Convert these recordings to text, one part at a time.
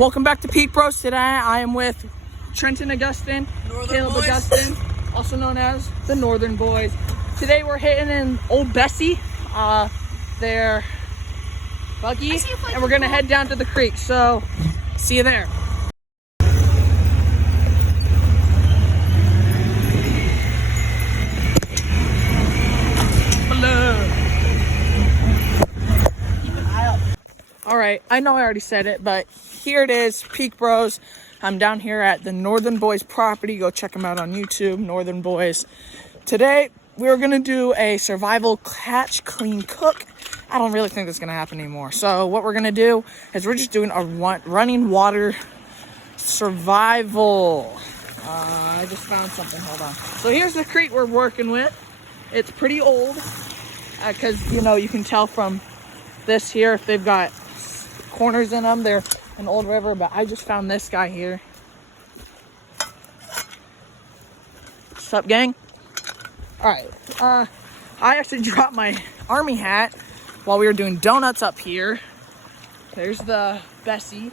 Welcome back to Peak Bros. Today I am with Trenton Augustine, Caleb Augustine, also known as the Northern Boys. Today we're hitting in Old Bessie, their buggy, and we're gonna head down to the creek. So, see you there. All right, I know I already said it, but here it is, Peak Bros. I'm down here at the Northern Boys property. Go check them out on YouTube, Northern Boys. Today, we're gonna do a survival catch, clean, cook. I don't really think that's gonna happen anymore. So what we're gonna do is we're just doing a running water survival. I just found something, hold on. So here's the crate we're working with. It's pretty old, because you can tell from this here if they've got corners in them. They're an old river, but I just found this guy here. What's up, gang? All right, I actually dropped my army hat while we were doing donuts up here. There's the Bessie,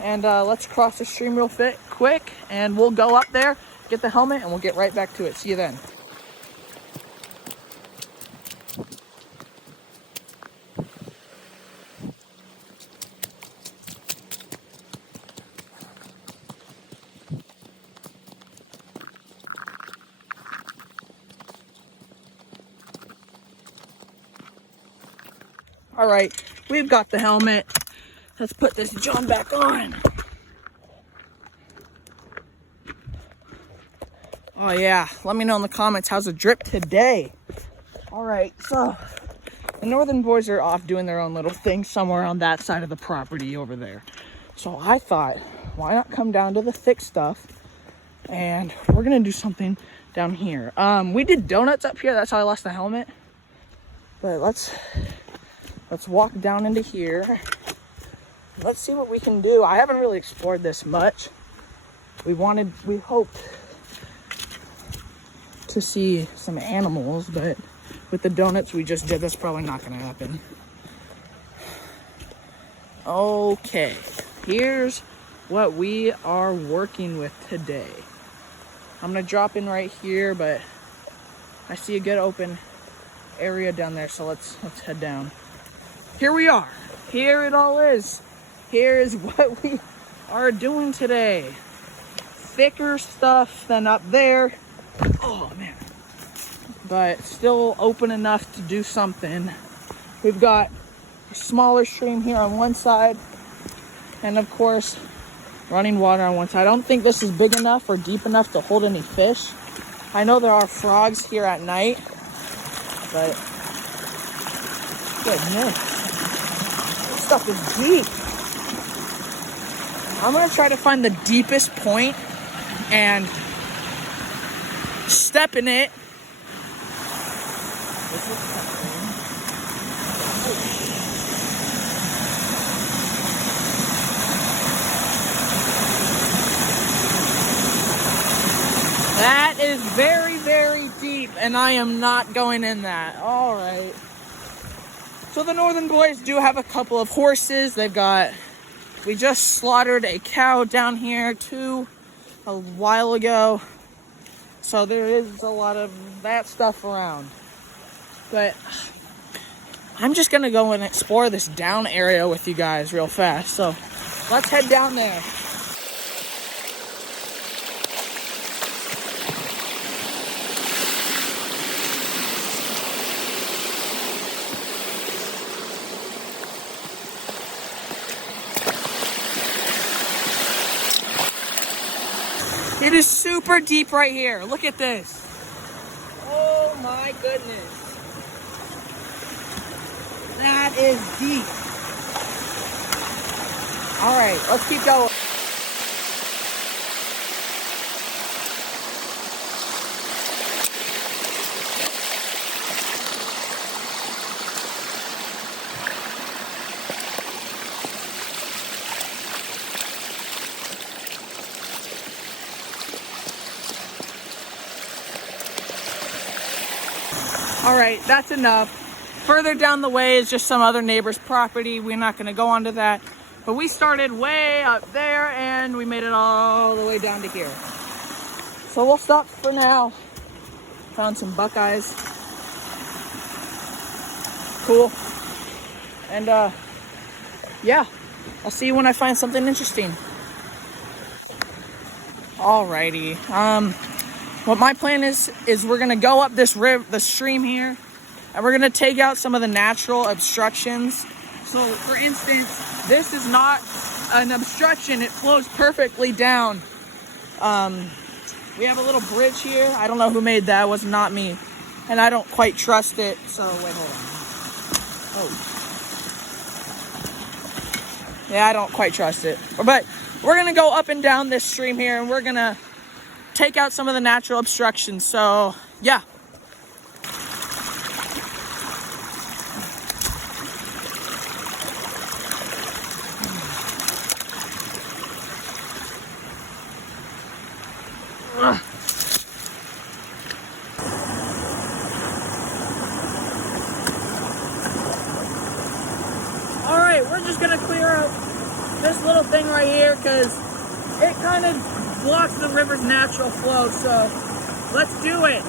and let's cross the stream real quick, and we'll go up there, get the helmet, and we'll get right back to it. See you then. All right, we've got the helmet. Let's put this John back on. Oh yeah, let me know in the comments, how's the drip today? All right, so the Northern Boys are off doing their own little thing somewhere on that side of the property over there. So I thought, why not come down to the thick stuff, and we're gonna do something down here. We did donuts up here, that's how I lost the helmet. But let's walk down into here. Let's see what we can do. I haven't really explored this much. We hoped to see some animals, but with the donuts we just did, that's probably not gonna happen. Okay, here's what we are working with today. I'm gonna drop in right here, but I see a good open area down there, so let's head down. Here we are. Here it all is. Here is what we are doing today. Thicker stuff than up there. Oh man. But still open enough to do something. We've got a smaller stream here on one side, and of course running water on one side. I don't think this is big enough or deep enough to hold any fish. I know there are frogs here at night, but goodness, this stuff is deep. I'm gonna try to find the deepest point and step in it. That is very, very deep, and I am not going in that. All right. So the Northern Boys do have a couple of horses. We just slaughtered a cow down here too a while ago. So there is a lot of that stuff around. But I'm just gonna go and explore this down area with you guys real fast. So let's head down there. It is super deep right here. Look at this. Oh my goodness. That is deep. All right, let's keep going. All right, that's enough. Further down the way is just some other neighbor's property. We're not going to go onto that. But we started way up there and we made it all the way down to here. So we'll stop for now. Found some buckeyes. Cool. And yeah, I'll see you when I find something interesting. Alrighty. What my plan is we're gonna go up this the stream here, and we're gonna take out some of the natural obstructions. So, for instance, this is not an obstruction; it flows perfectly down. We have a little bridge here. I don't know who made that. It was not me, and I don't quite trust it. So, wait, hold on. Oh. Yeah, I don't quite trust it. But we're gonna go up and down this stream here, and we're gonna take out some of the natural obstructions. So, yeah. All right, we're just gonna clear out this little thing right here because it kind of blocks the river's natural flow. So let's do it.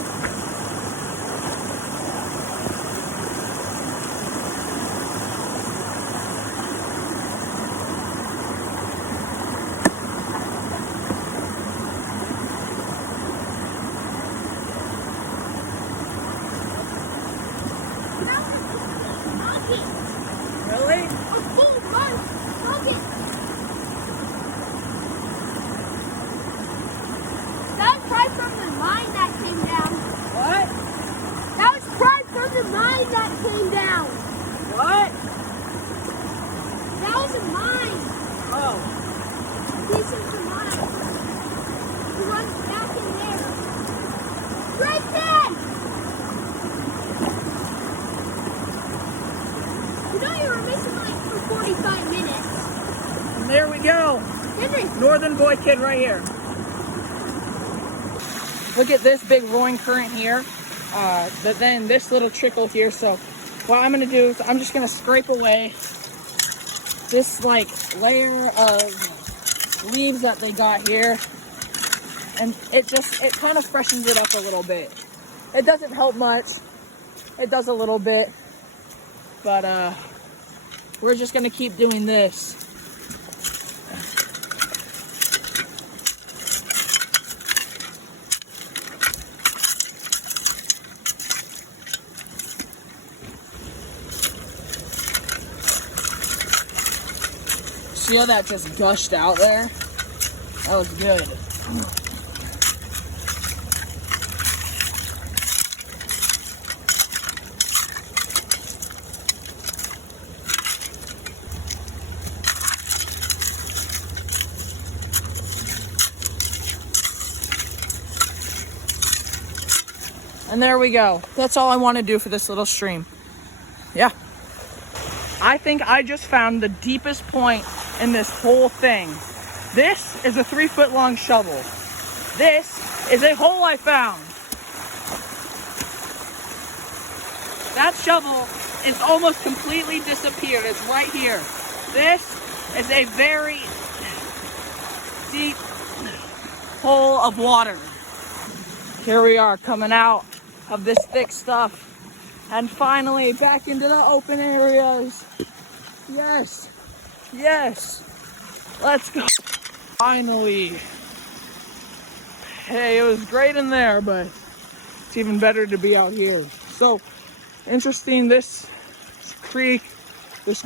Really? That was probably from the mine that came down. What? That was probably from the mine that came down. What? That was a mine. Oh. This is the mine. He runs back in there. Right there! You know you were missing like for 45 minutes. And there we go. Didn't Northern Boy Kid right here. Look at this big rolling current here. But then this little trickle here. So what I'm gonna do is I'm just gonna scrape away this like layer of leaves that they got here. And it kind of freshens it up a little bit. It doesn't help much. It does a little bit. But we're just gonna keep doing this. See how that just gushed out there? That was good. And there we go. That's all I want to do for this little stream. Yeah. I think I just found the deepest point in this whole thing. This is a 3-foot long shovel. This is a hole I found. That shovel is almost completely disappeared. It's right here. This is a very deep hole of water. Here we are coming out of this thick stuff. And finally back into the open areas. Yes. Yes. Let's go. Finally. Hey, it was great in there, but it's even better to be out here. So interesting, this creek is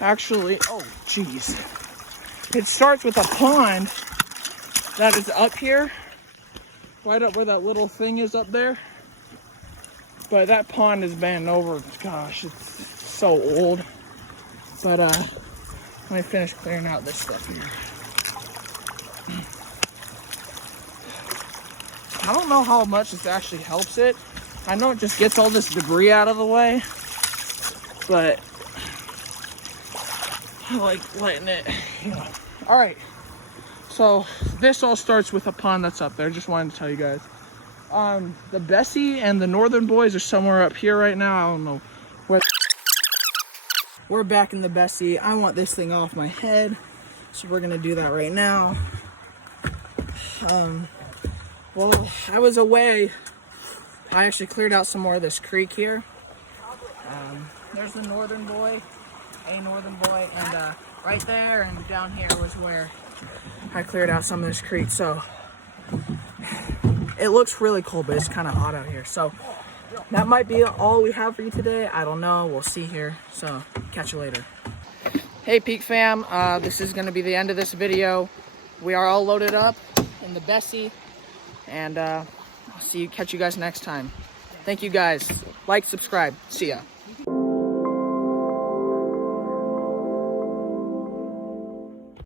actually, oh geez. It starts with a pond that is up here, right up where that little thing is up there. But that pond has been over, gosh, it's so old. But let me finish clearing out this stuff here. I don't know how much this actually helps it. I know it just gets all this debris out of the way, but I like letting it, you know. All right, so this all starts with a pond that's up there. Just wanted to tell you guys. The Bessie and the Northern Boys are somewhere up here right now. I don't know where. we're back in the Bessie. I want this thing off my head, so we're gonna do that right now. Well, I was away. I actually cleared out some more of this creek here. There's the northern boy, and right there and down here was where I cleared out some of this creek. So it looks really cool, but it's kind of hot out here. So that might be all we have for you today. I don't know. We'll see here. So catch you later. Hey Peak fam, this is going to be the end of this video. We are all loaded up in the Bessie, and I'll catch you guys next time. Thank you guys. Like, subscribe. See ya.